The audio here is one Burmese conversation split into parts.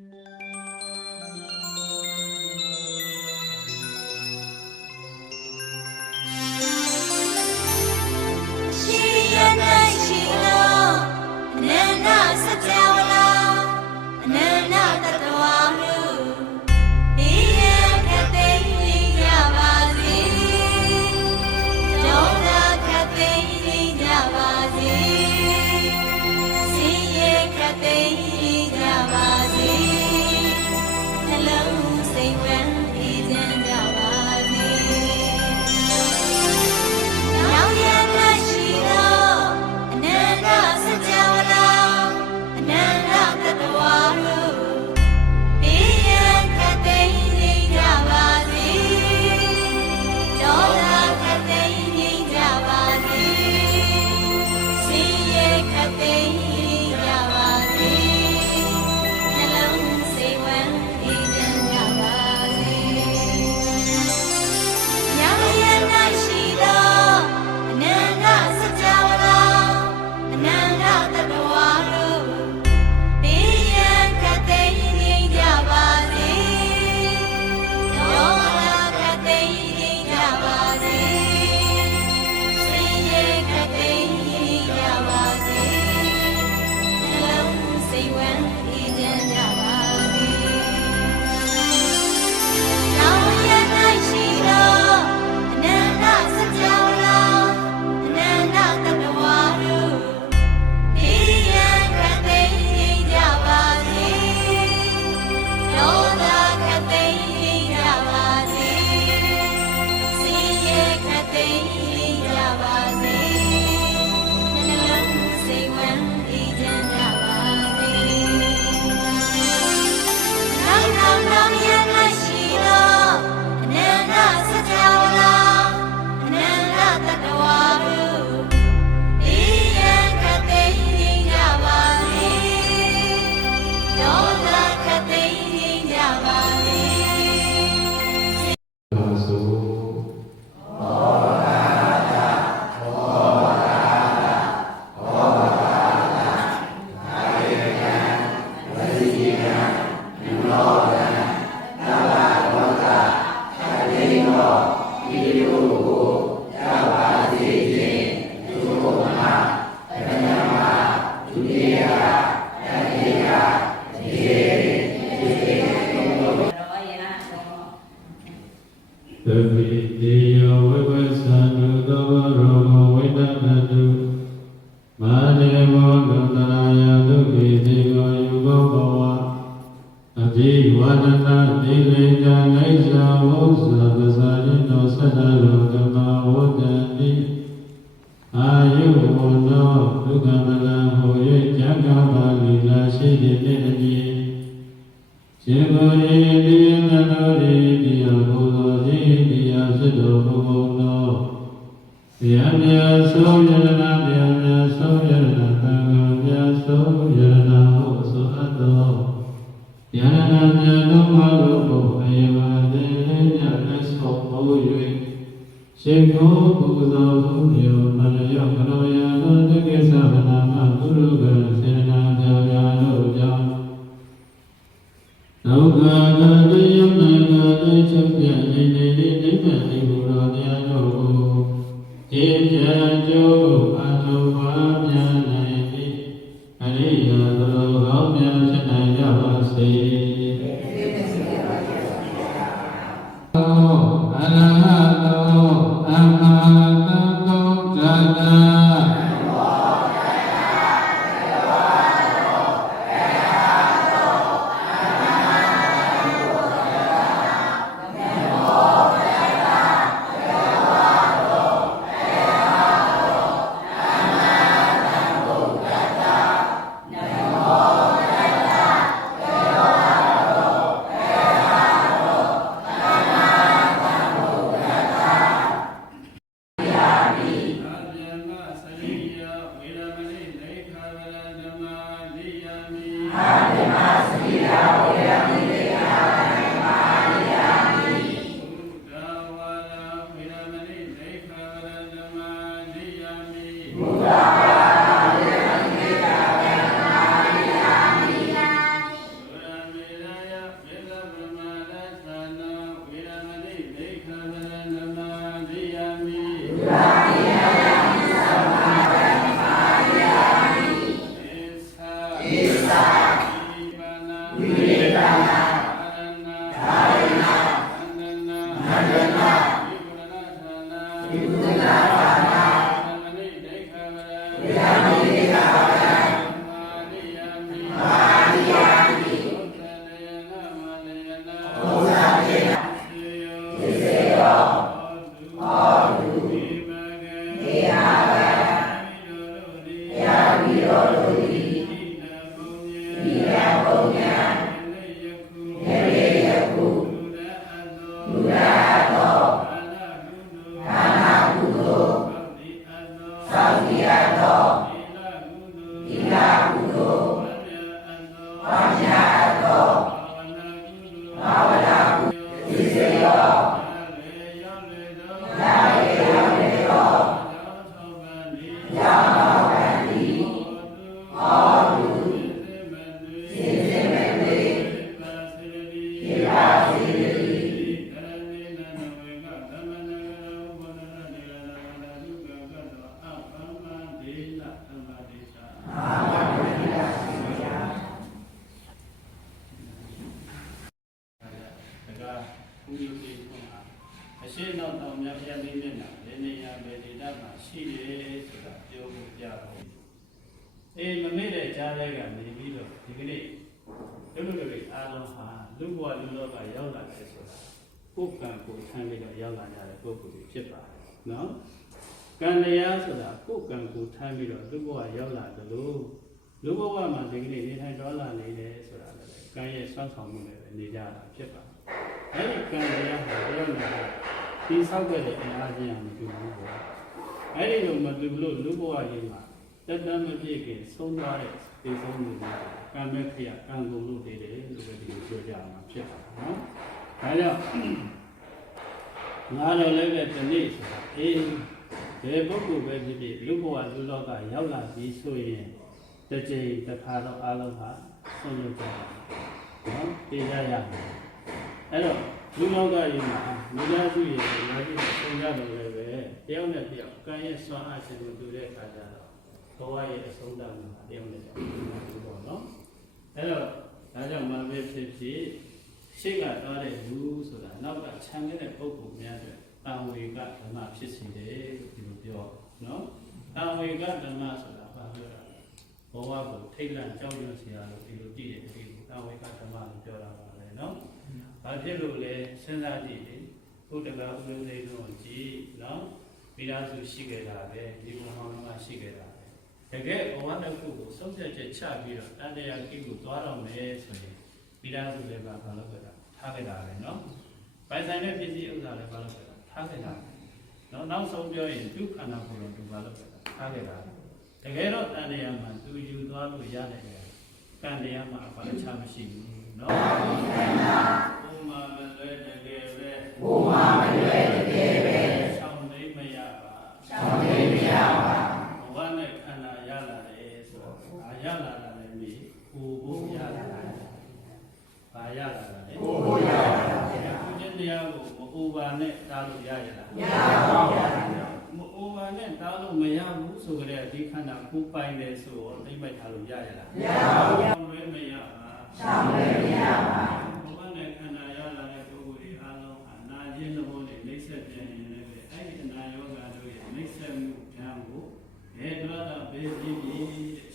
တ အရှိနောက်တော်များပြသိမျက်နှာဒီနေရာပဲဒီတတ်မှာရှိတယ်ဆိုတာပြောဖို့ပြပါဘူးမမေ့တဲ့ကြားတဲ့ကနေပြီးတော့ဒီကနေ့တို့တွေအားလုံးဟာလူဘဝလူလောကရောက်လာတယ်ဆိုတာကိုယ်ကံကိုထမ်းပြီးတော့ရောက်လာကြတဲ့ပုဂ္ဂိုလ်တွေဖြစ်ပါတယ်နော်ကံတရားဆိုတာကိုယ်ကံကိုထမ်းပြီးတော့လူဘဝရောက်လာတယ်လို့လူဘဝမှာဒီကနေ့နေထိုင်တော်လာနေတယ်ဆိုတာလည်းကံရဲ့ဆွမ်းဆောင်မှုနဲ့ပဲနေကြတာဖြစ်ပါတယ်အဲဒီကံတရားဟာတယောက်နဲ့ဒီဆောက်ခဲ့တဲ့အင်အားချင်းအောင်မတူဘူးပေါ့အဲဒီလိုမတူလို့လူဘဝကြီးမှာတက်တမ်းမပြည့်ခင်ဆုံးသွားတဲ့ဒီဆုံးမှုကံမဲ့ခရကံကုန်လို့နေတယ်လို့ပဲဒီလိုပြောကြမှာဖြစ်ပါတယ်နော်။ဒါကြောင့်ငါတို့လည်းပဲဒီနေ့ဆိုတာဒီပုဂ္ဂိုလ်ပဲဖြစ်ဖြစ်လူဘဝလူလောကရောက်လာပြီးဆိုရင်တစ်ချိန်တစ်ခါတော့အလုံးဟာဆုံးလို့ကြပါနော်။သိကြရမယ်။အဲ့တော့လူလောကကြီးမှာမိသားစုရဲ့ညာတိဆုံးကြတယ်လည်းပဲတယောက်နဲ့တယောက်ကံရဲ့စွမ်းအားရှင်ကိုတူတဲ့အခါကျတော့ဘဝရဲ့အဆုံးသတ်မှာတယောက်နဲ့တယောက်ပေါ့နော်အဲ့တော့ဒါကြောင့်မပဲဖြစ်ဖြစ်ရှေ့ကသွားတဲ့လူဆိုတာနောက်ကခြံခဲ့တဲ့ပုဂ္ဂိုလ်များတွေတာဝေကဓမ္မဖြစ်စေတယ်လို့ဒီလိုပြောနော်တာဝေကဓမ္မဆိုတာဘာပြောတာလဲဘဝကိုထိတ်လန့်ကြောက်ရွံ့စရာလို့ဒီလိုကြည့်တယ်ဒီတာဝေကဓမ္မလို့ပြောတာပါပဲနော်ဘာဖြစ်လို့လဲစဉ်းစားကြည့်လေဘုဒ္ဓဘာသာဥပဒေတော်ကြည့်နော်မိသားစုရှိခဲ့တာပဲဒီဘုံဟောင်းကရှိခဲ့တာတကယ်ဘဝတစ်ခုကိုဆုံးဖြတ်ချက်ချပြီးတော့တန်တရားကိကိုသွားတော့မယ်ဆိုရင်မိသားစုလည်းဘာလို့လဲထားခဲ့တာလေနော်ပိုင်ဆိုင်တဲ့ပစ္စည်းဥစ္စာလည်းဘာလို့လဲထားခဲ့တာနော်နောက်ဆုံးပြောရင်ဒုက္ခနာကိုတော့သူဘာလို့လဲထားခဲ့တာတကယ်တော့တန်တရားမှာသူယူသွားလို့ရတယ်တန်တရားမှာဘာချမရှိဘူးနော်ဘုမာမလွဲတကယ်ပဲဘုမာမလွဲတကယ်ပဲဆောင်းသိမရပါဆောင်းသိမရပါဘဝနဲ့ခန္ဓာရလာတယ်ဆိုတော့ရလာတာလည်းမိကိုဘုရလာတာဘာရလာတာလဲကိုဘုရလာတာကိုကျင့်တရားကိုမအိုပါနဲ့တားလို့ရရလားမရပါဘူးမအိုပါနဲ့တားလို့မရဘူးဆိုကြတဲ့ဒီခန္ဓာကိုပိုင်တယ်ဆိုတော့သိမ့်မိုက်ထားလို့ရရလားမရပါဘူးဆောင်းလွဲမရပါဆောင်းလွဲမရပါဘဝနဲ့ခန္ဓာရလာတဲ့ပုဂ္ဂိုလ်တွေအားလုံးအနာခြင်းသဘောနဲ့နှိမ့်ဆက်ပြန်ရင်လည်းအဲ့ဒီအနာယောဂတို့ရဲ့နှိမ့်ဆက်မှုဉာဏ်ကိုဘယ်တော့ဘေးပြီးပြီး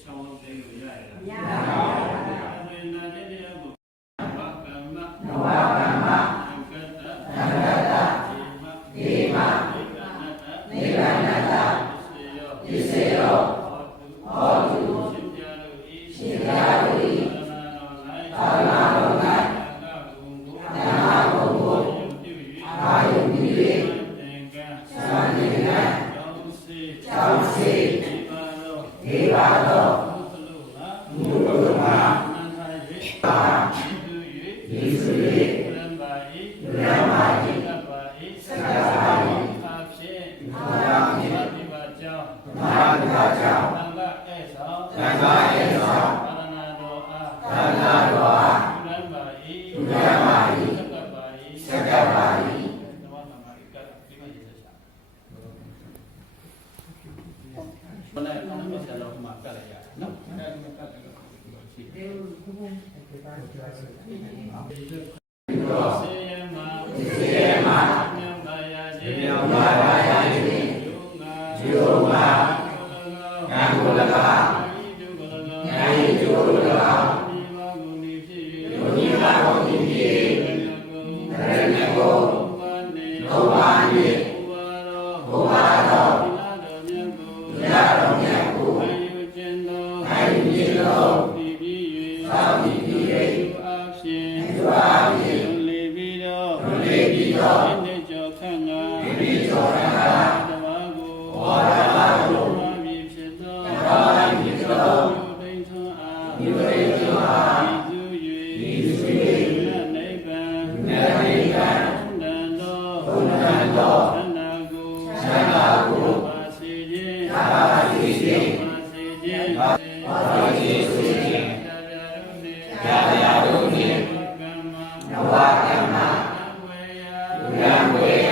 ရှောင်းလို့သိလို့ရရလားမရပါဘူးအဲ့ဒါနာတဲ့တရားကိုဘကမ္မဘဝကမ္မသံဃတ္တသံဃတ္တဒီမနိဗ္ဗာန်နိဗ္ဗာန်ပစ္စယောဟောတုရှင်ပြတို့ဤရှင်ပြတို့ဤသာသနာတော်၌သာသနာတော်၌သာသနာတော်ကိုအာယုပြု၍သင်္ကန်းသံဃာကျောင်းစေဒီပါတော့မူလမှာနန္ထာ၍ပါယေစု၍ရံပါ၏ကပ္ပါ၏အာဖြင့်ဒီပါကြောင့်သံဃာဧသောသာသနာတော်အားရံပါ၏စကပ္ပါ၏ဘယ်နဲ့အမှန်တရားတော့မှကလည်းရတယ်နော်အဲ့ဒါကလည်းရှိတယ်ဘုဘုံဒီပါပြောစီစေယမမြောင်ပါရခြင်းယုံငါကံကုလကညာယိတုကုလကဒီမာဂုဏီဖြစ်၍ဒီမာဂုဏီဖြစ်ရဏကိုလောဘာနေဘုရားတော်ရတော်မြတ်ကိုအာယုကျင်တော်ဒီပြီး၍သာဒီပြီး၍သူအားဖြင့်လေပြီးတော့ဒီကြောခန့်ကဓမ္မကိုဘာမည်ဖြစ်သောယုတိန်ထွန်းအားဤသူ၍နိဗ္ဗာန်ဘုဒ္ဓံတော်သန္တာကိုပါစေခြင်းကြာကြာတို့နှင့်နဝကမ္မဝေယ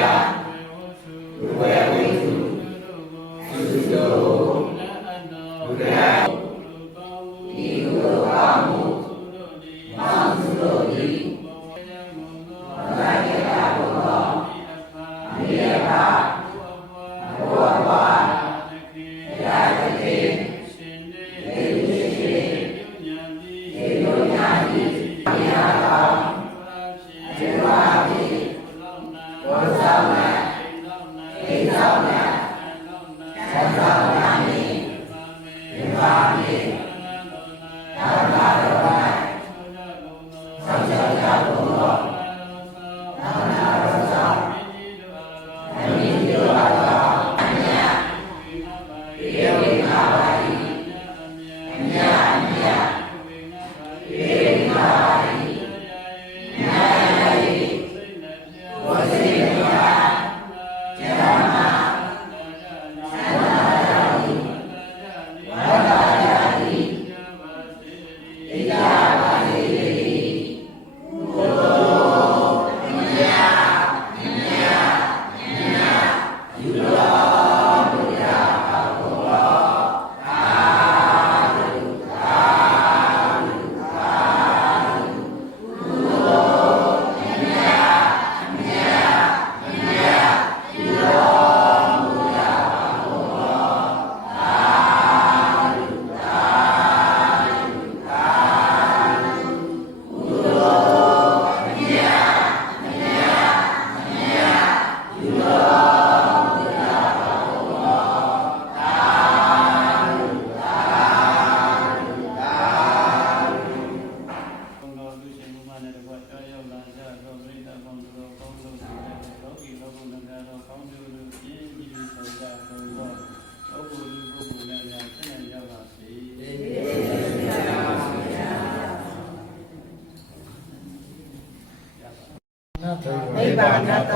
နိဗ္ဗာန်တပ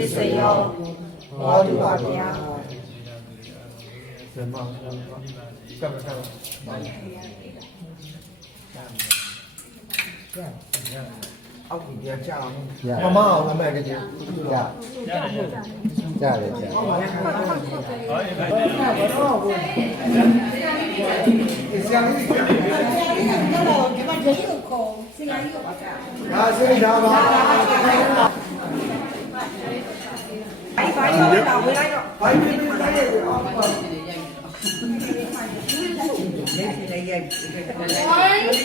စ္စယောဘောဓုပါဗျာဇမကမ္မထာအောက်ကြီးကြာအောင်မမအောင်မမဲ့ကြည့်ကြာတယ်ကြာဟောအေးပါတော့ဆရာကြီးကတော့ဒီမှာကျေးဇူးခေါ်ဆရာကြီးကိုပါကြာဒါစိတ်ဓာတ်ပါဘိုင်တော့ဝေးလိုက်တော့ဘိုင်ပြင်းပြလိုက်ရအောင်ပါလေးရိုက်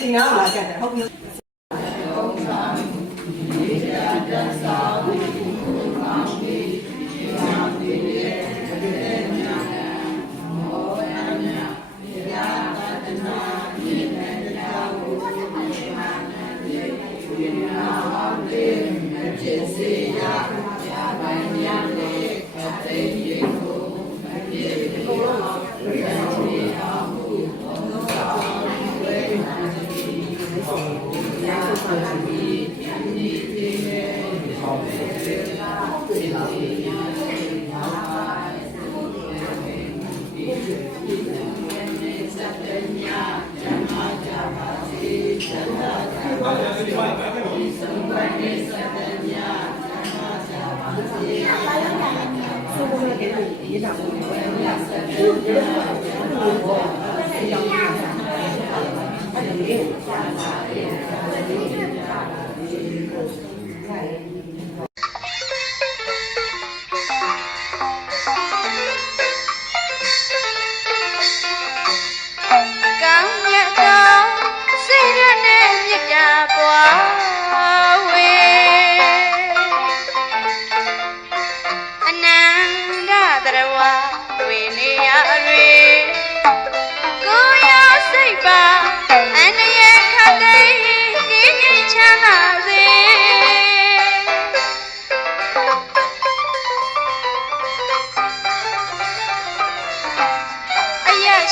ဒီနားလာကြတယ်ဟုတ်ပြီ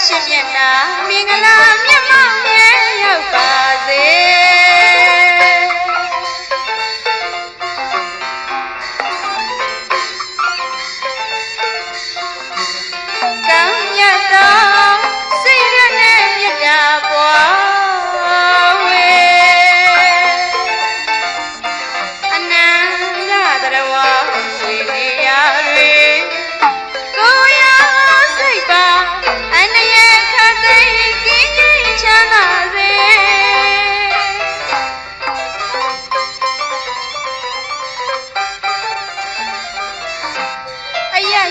ရှင်မျက်နှာမင်္ဂလာမြတ်မောင်မြတ်ရောက်ပါစေကောင်းမြတ်သောစိတ်ရနဲ့မြတ်တာပွားဝေအနန္တသရဝဝေနေရတွေကိုရစိတ်ပါ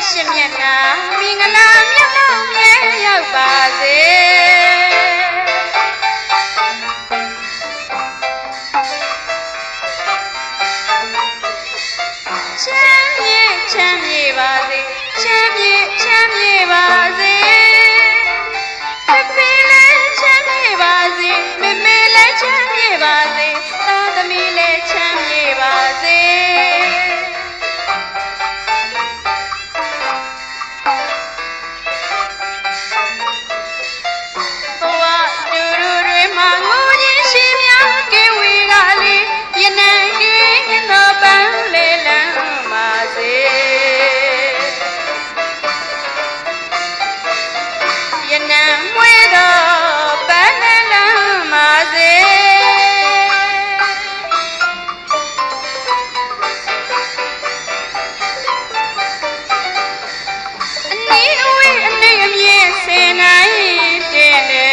ရှင်မျက်နှာမင်္ဂလာမြတ်မောင်မြတ်ရောက်ပါစေချ ချမ်းမြေပါစေချမ်းမြေပါစေဖေလည်းချမ်းမြေပါစေမေလည်းချမ်းမြေပါစေသားသမီးလည်းချမ်းမြေပါစေဘဝတူတူတွေမှာငိုရင်းရှိများကဲဝေကလေးယနံကျွေးတော့ပန်းလေးလမ်းပါစေယနံမွေတော့ပန်းလေးလမ်းပါစေအနည်းအဝေးအနည်းအမြင့်စင်နိုင်တင်တယ်